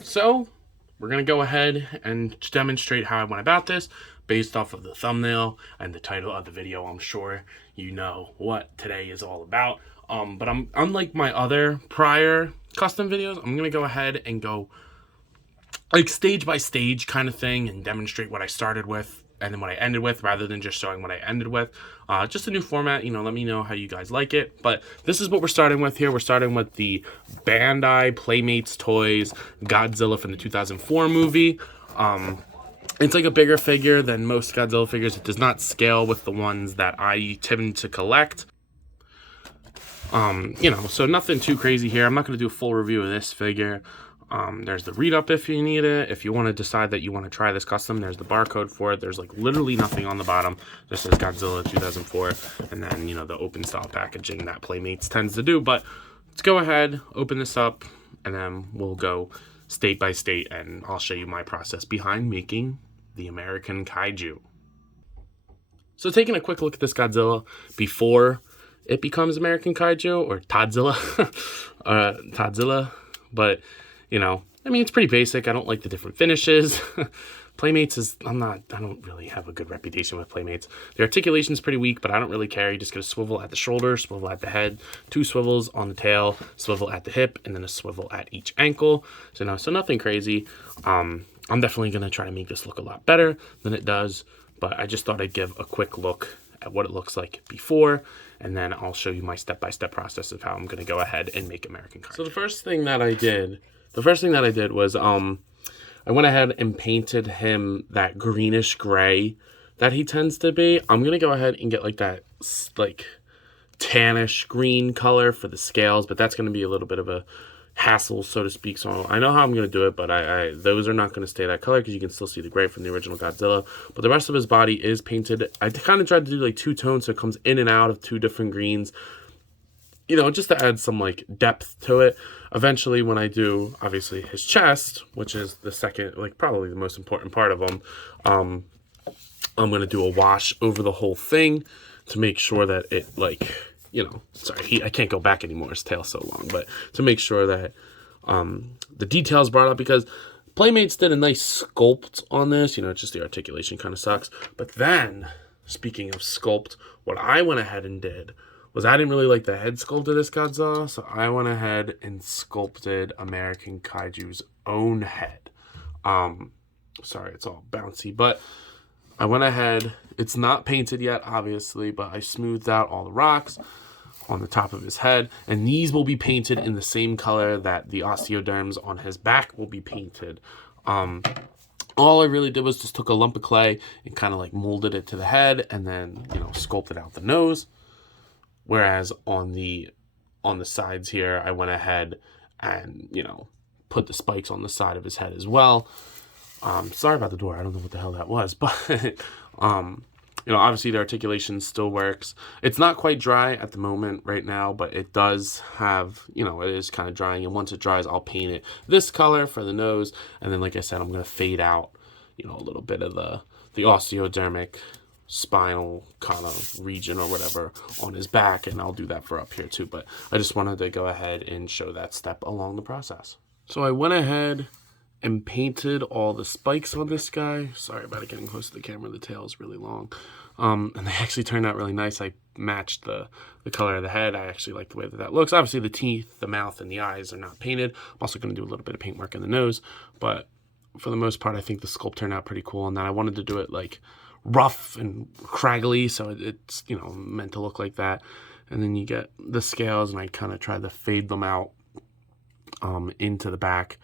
So we're going to go ahead and demonstrate how I went about this based off of the thumbnail and the title of the video. I'm sure you know what today is all about. But unlike my other prior custom videos, I'm going to go ahead and go like stage by stage kind of thing and demonstrate what I started with and then what I ended with, rather than just showing what I ended with. Just a new format, let me know how you guys like it. But this is what we're starting with here. We're starting with the Bandai Playmates Toys Godzilla from the 2004 movie. It's like a bigger figure than most Godzilla figures. It does not scale with the ones that I tend to collect. So nothing too crazy here. I'm not going to do a full review of this figure. There's the read up if you need it. If you want to decide that you want to try this custom, there's the barcode for it. There's like literally nothing on the bottom. Just says Godzilla 2004, and then the open style packaging that Playmates tends to do. But let's go ahead, open this up, and then we'll go state by state, and I'll show you my process behind making the American Kaiju. So taking a quick look at this Godzilla before it becomes American Kaiju, or Todd Ziller, Todd Ziller, but it's pretty basic. I don't like the different finishes. Playmates I don't really have a good reputation with Playmates. The articulation is pretty weak, but I don't really care. You just get a swivel at the shoulder, swivel at the head, 2 swivels on the tail, swivel at the hip, and then a swivel at each ankle. So nothing crazy. I'm definitely going to try to make this look a lot better than it does, but I just thought I'd give a quick look at what it looks like before, and then I'll show you my step-by-step process of how I'm going to go ahead and make American Kaiju. So the first thing that I did was I went ahead and painted him that greenish gray that he tends to be. I'm going to go ahead and get like that tannish green color for the scales, but that's going to be a little bit of a hassle, so to speak. So I know how I'm going to do it, but those are not going to stay that color because you can still see the gray from the original Godzilla. But the rest of his body is painted. I kind of tried to do like 2 tones so it comes in and out of 2 different greens, just to add some like depth to it. Eventually, when I do obviously his chest, which is the second, probably the most important part of him, I'm going to do a wash over the whole thing to make sure that it I can't go back anymore, his tail's so long, but to make sure that the details brought up, because Playmates did a nice sculpt on this, just the articulation kind of sucks. But then, speaking of sculpt, what I went ahead and did was I didn't really like the head sculpt of this Godzilla, so I went ahead and sculpted American Kaiju's own head. Sorry, it's all bouncy, but I went ahead, it's not painted yet, obviously, but I smoothed out all the rocks on the top of his head, and these will be painted in the same color that the osteoderms on his back will be painted. All I really did was just took a lump of clay and kind of molded it to the head, and then sculpted out the nose. Whereas on the sides here, I went ahead and put the spikes on the side of his head as well. Sorry about the door. I don't know what the hell that was, but obviously the articulation still works. It's not quite dry at the moment right now, but it does have, it is kind of drying. And once it dries, I'll paint it this color for the nose. And then, like I said, I'm going to fade out, a little bit of the osteodermic spinal kind of region or whatever on his back. And I'll do that for up here too. But I just wanted to go ahead and show that step along the process. So I went ahead and painted all the spikes on this guy. Sorry about it getting close to the camera. The tail is really long. And they actually turned out really nice. I matched the color of the head. I actually like the way that looks. Obviously, the teeth, the mouth, and the eyes are not painted. I'm also going to do a little bit of paint work in the nose. But for the most part, I think the sculpt turned out pretty cool. And then I wanted to do it rough and craggly, so it's meant to look like that. And then you get the scales, and I kind of tried to fade them out into the back,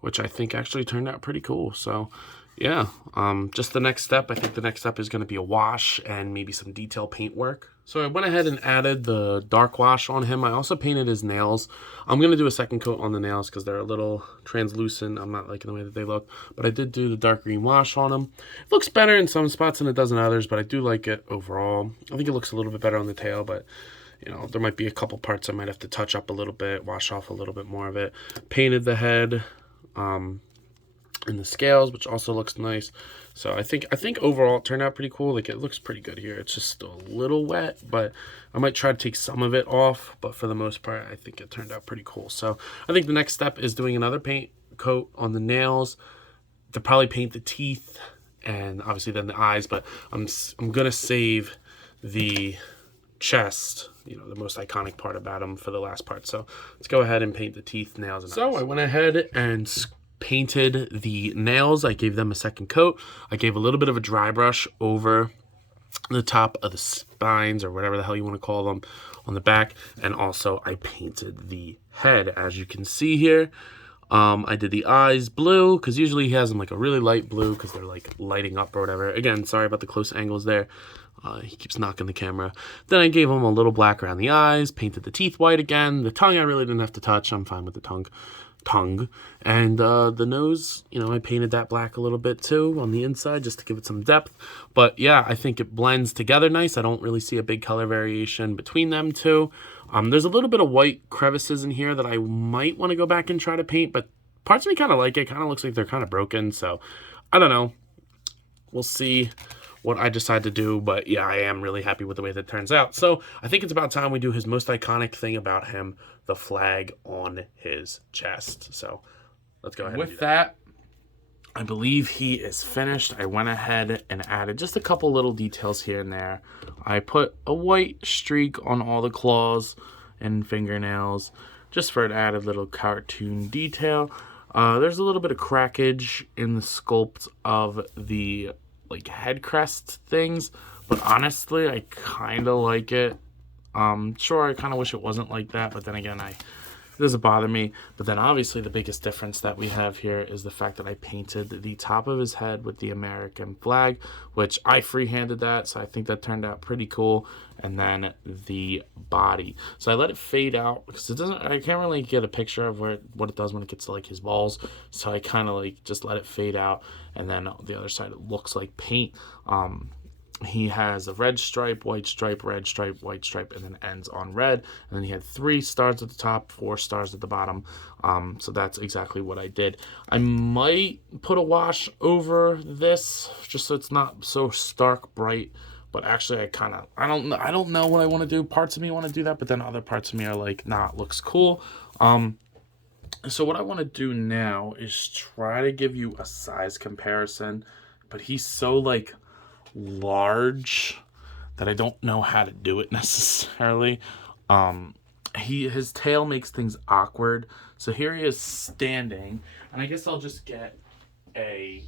which I think actually turned out pretty cool. So yeah, just the next step. I think the next step is going to be a wash and maybe some detail paint work. So I went ahead and added the dark wash on him. I also painted his nails. I'm going to do a second coat on the nails because they're a little translucent. I'm not liking the way that they look, but I did do the dark green wash on them. It looks better in some spots than it does in others, but I do like it overall. I think it looks a little bit better on the tail, but there might be a couple parts I might have to touch up a little bit, wash off a little bit more of it. Painted the head. and the scales, which also looks nice. So I think overall it turned out pretty cool. Like, it looks pretty good here. It's just still a little wet, but I might try to take some of it off. But for the most part, I think it turned out pretty cool. So I think the next step is doing another paint coat on the nails to probably paint the teeth and obviously then the eyes. But I'm gonna save the chest, you know, the most iconic part about him, for the last part. So let's go ahead and paint the teeth, nails, and eyes. So I went ahead and painted the nails. I gave them a second coat. I gave a little bit of a dry brush over the top of the spines, or whatever the hell you want to call them, on the back. And also I painted the head, as you can see here. I did the eyes blue, because usually he has them like a really light blue, because they're like lighting up or whatever. Again, sorry about the close angles there. He keeps knocking the camera. Then I gave him a little black around the eyes, painted the teeth white again. The tongue I really didn't have to touch. I'm fine with the tongue. And the nose, you know, I painted that black a little bit too on the inside, just to give it some depth. But yeah, I think it blends together nice. I don't really see a big color variation between them two. There's a little bit of white crevices in here that I might want to go back and try to paint, but parts of me kind of like it. Kind of looks like they're kind of broken, so I don't know. We'll see what I decide to do, but yeah, I am really happy with the way that turns out. So I think it's about time we do his most iconic thing about him, the flag on his chest. So let's go ahead. With that, I believe he is finished. I went ahead and added just a couple little details here and there. I put a white streak on all the claws and fingernails, just for an added little cartoon detail. There's a little bit of crackage in the sculpt of the like head crest things, but honestly I kind of like it. Sure, I kind of wish it wasn't like that, but then again, it doesn't bother me. But then obviously the biggest difference that we have here is the fact that I painted the top of his head with the American flag, which I freehanded that, so I think that turned out pretty cool. And then the body, so I let it fade out because I can't really get a picture of what it does when it gets to like his balls, so I kind of like just let it fade out. And then the other side, it looks like paint. He has a red stripe, white stripe, red stripe, white stripe, and then ends on red. And then he had 3 stars at the top, 4 stars at the bottom. So that's exactly what I did. I might put a wash over this just so it's not so stark bright. But actually, I don't know what I want to do. Parts of me want to do that, but then other parts of me are like, nah, it looks cool. So what I want to do now is try to give you a size comparison. But he's so like large that I don't know how to do it necessarily. His tail makes things awkward. So here he is standing, and I guess I'll just get a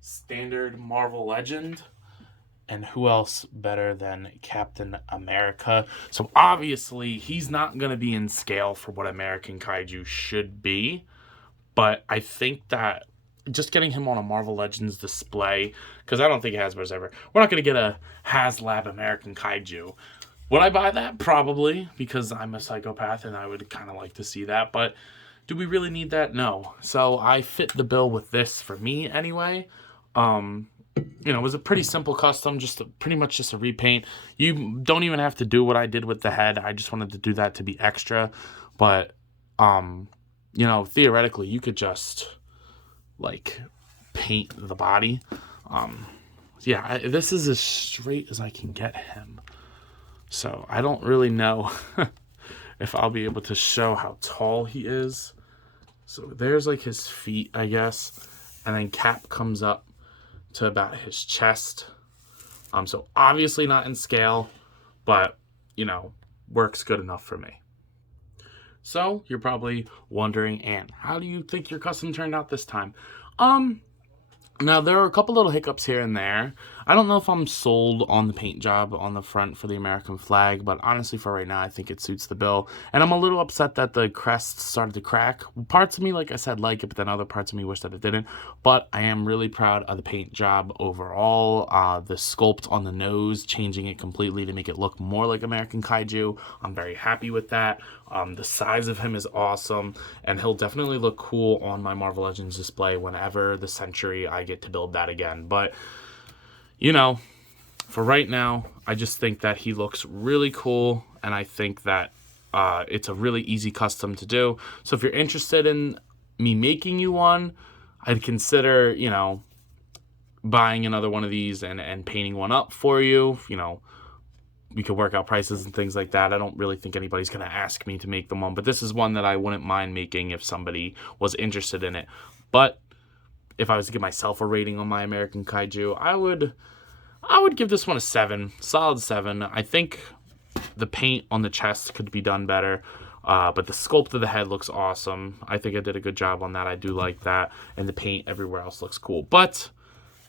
standard Marvel Legend. And who else better than Captain America? So obviously he's not going to be in scale for what American Kaiju should be, but I think that just getting him on a Marvel Legends display, because I don't think Hasbro's ever, we're not going to get a HasLab American Kaiju. Would I buy that? Probably, because I'm a psychopath and I would kind of like to see that, but do we really need that? No. So I fit the bill with this for me anyway. You know, it was a pretty simple custom, pretty much just a repaint. You don't even have to do what I did with the head. I just wanted to do that to be extra. But, you know, theoretically, you could just, like, paint the body. Yeah, this is as straight as I can get him. So I don't really know if I'll be able to show how tall he is. So there's, like, his feet, I guess. And then Cap comes up to about his chest. So obviously not in scale, but, you know, works good enough for me. So you're probably wondering, Ann, how do you think your custom turned out this time? Now there are a couple little hiccups here and there. I don't know if I'm sold on the paint job on the front for the American flag, but honestly for right now, I think it suits the bill. And I'm a little upset that the crest started to crack. Parts of me, like I said, like it, but then other parts of me wish that it didn't. But I am really proud of the paint job overall. The sculpt on the nose, changing it completely to make it look more like American Kaiju. I'm very happy with that. The size of him is awesome, and he'll definitely look cool on my Marvel Legends display whenever the Century I get to build that again. But you know, for right now, I just think that he looks really cool, and I think that it's a really easy custom to do. So if you're interested in me making you one, I'd consider, buying another one of these and painting one up for you. We could work out prices and things like that. I don't really think anybody's going to ask me to make them one, but this is one that I wouldn't mind making if somebody was interested in it. But if I was to give myself a rating on my American Kaiju, I would give this one a 7, solid 7. I think the paint on the chest could be done better, but the sculpt of the head looks awesome. I think I did a good job on that. I do like that, and the paint everywhere else looks cool. But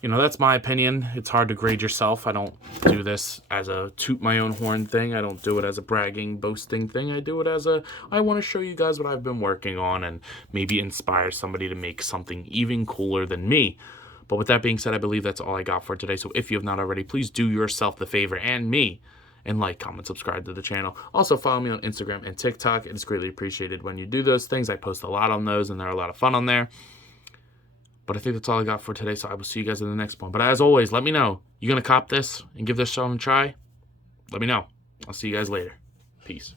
that's my opinion. It's hard to grade yourself. I don't do this as a toot my own horn thing. I don't do it as a bragging, boasting thing. I do it as I want to show you guys what I've been working on and maybe inspire somebody to make something even cooler than me. But with that being said, I believe that's all I got for today. So if you have not already, please do yourself the favor and me and like, comment, subscribe to the channel. Also follow me on Instagram and TikTok. It's greatly appreciated when you do those things. I post a lot on those and they're a lot of fun on there. But I think that's all I got for today, so I will see you guys in the next one. But as always, let me know. You going to cop this and give this show a try? Let me know. I'll see you guys later. Peace.